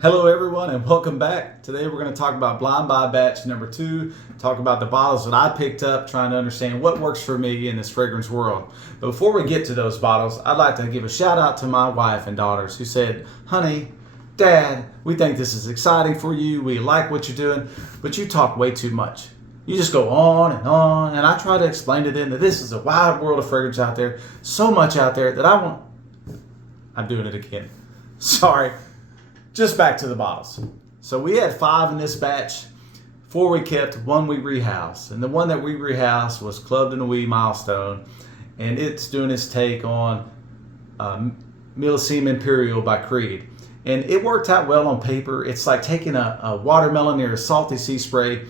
Hello everyone and welcome back. Today we're going to talk about blind buy batch number 2, talk about the bottles that I picked up, trying to understand what works for me in this fragrance world. But before we get to those bottles, I'd like to give a shout out to my wife and daughters who said, "Honey, Dad, we think this is exciting for you, we like what you're doing, but you talk way too much. You just go on and on." And I try to explain to them that this is a wide world of fragrance out there, so much out there that I'm doing it again. Sorry. Just back to the bottles. So we had 5 in this batch. 4 we kept, 1 we rehoused. And the one that we rehoused was Clubbed in a Wee Milestone. And it's doing its take on Millesime Imperial by Creed. And it worked out well on paper. It's like taking a watermelon or a salty sea spray,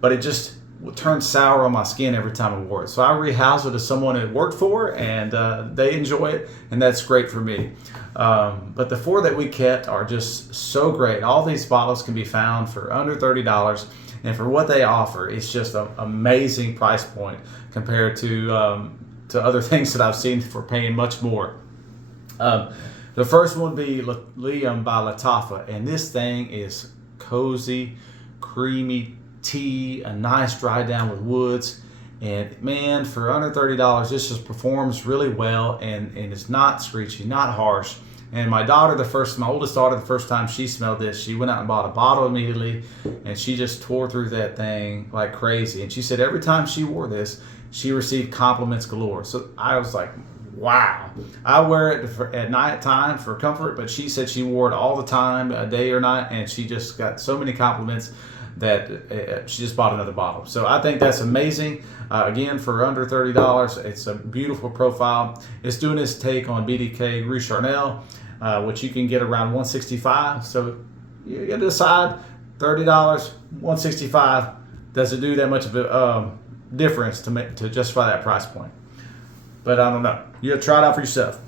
but it just turned sour on my skin every time I wore it. So I rehoused it to someone it worked for, and they enjoy it, and that's great for me. But the 4 that we kept are just so great. All these bottles can be found for under $30, and for what they offer, it's just an amazing price point compared to other things that I've seen for paying much more. The first one would be Liam by Lattafa, and this thing is cozy, creamy tea, a nice dry down with woods, and man, for under $30 this just performs really well, and it's not screechy, not harsh. And my oldest daughter, the first time she smelled this, she went out and bought a bottle immediately, and she just tore through that thing like crazy. And she said every time she wore this, she received compliments galore. So I was like, wow. I wear it at night time for comfort, but she said she wore it all the time, day or night, and she just got so many compliments that she just bought another bottle. So I think that's amazing. Again, for under $30, it's a beautiful profile. It's doing its take on BDK Rue Charnel, which you can get around $165. So you got to decide, $30, $165. Does it do that much of a difference to justify that price point? But I don't know. You have to try it out for yourself.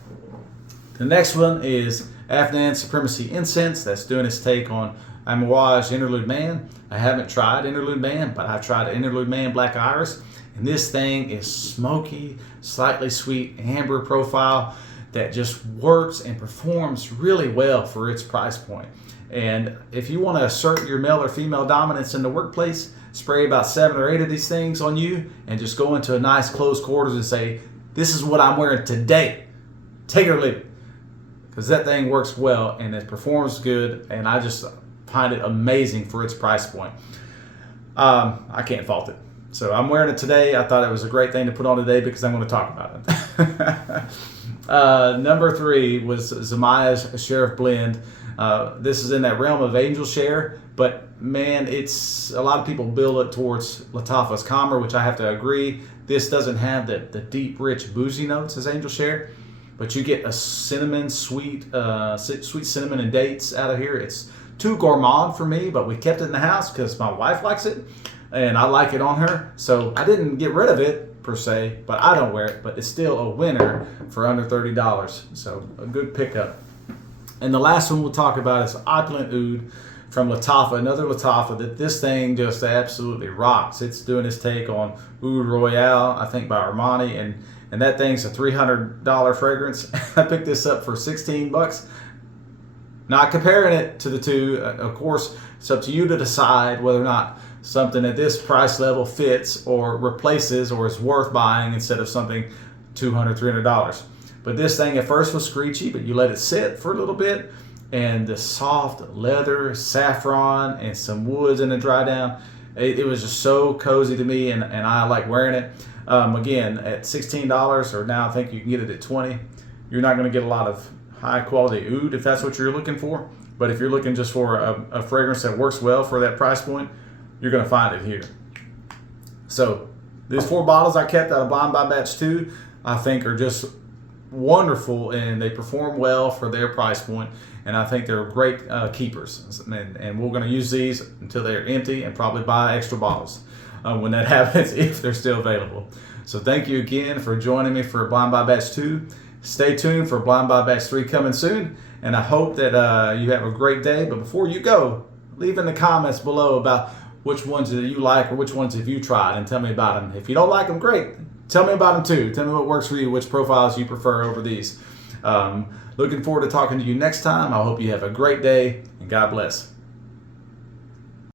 The next one is Afnan Supremacy Incense. That's doing its take on Amouage Interlude Man. I haven't tried Interlude Man, but I've tried Interlude Man Black Iris, and this thing is smoky, slightly sweet, amber profile that just works and performs really well for its price point. And if you want to assert your male or female dominance in the workplace, spray about 7 or 8 of these things on you and just go into a nice closed quarters and say, "This is what I'm wearing today. Take it or leave it." Because that thing works well and it performs good, and I just find it amazing for its price point. I can't fault it. So I'm wearing it today. I thought it was a great thing to put on today because I'm going to talk about it. Number 3 was Zimaya's Sharef blend. This is in that realm of angel share, but man, it's a lot of people build it towards Lattafa's calmer, which I have to agree. This doesn't have the deep, rich, boozy notes as angel share, but you get a cinnamon, sweet cinnamon and dates out of here. It's too gourmand for me, but we kept it in the house because my wife likes it and I like it on her. So I didn't get rid of it per se, but I don't wear it, but it's still a winner for under $30. So a good pickup. And the last one we'll talk about is Opulent Oud from Lattafa, another Lattafa that this thing just absolutely rocks. It's doing its take on Oud Royale, I think by Armani, and that thing's a $300 fragrance. I picked this up for $16. Not comparing it to the two, of course, it's up to you to decide whether or not something at this price level fits or replaces or is worth buying instead of something $200, $300. But this thing at first was screechy, but you let it sit for a little bit, and the soft leather, saffron, and some woods in the dry down, it was just so cozy to me, and I like wearing it. Again, at $16, or now I think you can get it at $20, you're not going to get a lot of high quality oud if that's what you're looking for. But if you're looking just for a fragrance that works well for that price point, you're going to find it here. So these 4 bottles I kept out of Blind Buy Batch 2, I think are just wonderful, and they perform well for their price point, and I think they're great keepers. And we're going to use these until they're empty and probably buy extra bottles when that happens, if they're still available. So thank you again for joining me for Blind Buy Batch 2. Stay tuned for Blind Buy Batch 3 coming soon, and I hope that you have a great day. But before you go, leave in the comments below about which ones that you like or which ones have you tried, and tell me about them. If you don't like them, great. Tell me about them too. Tell me what works for you, which profiles you prefer over these. Looking forward to talking to you next time. I hope you have a great day, and God bless.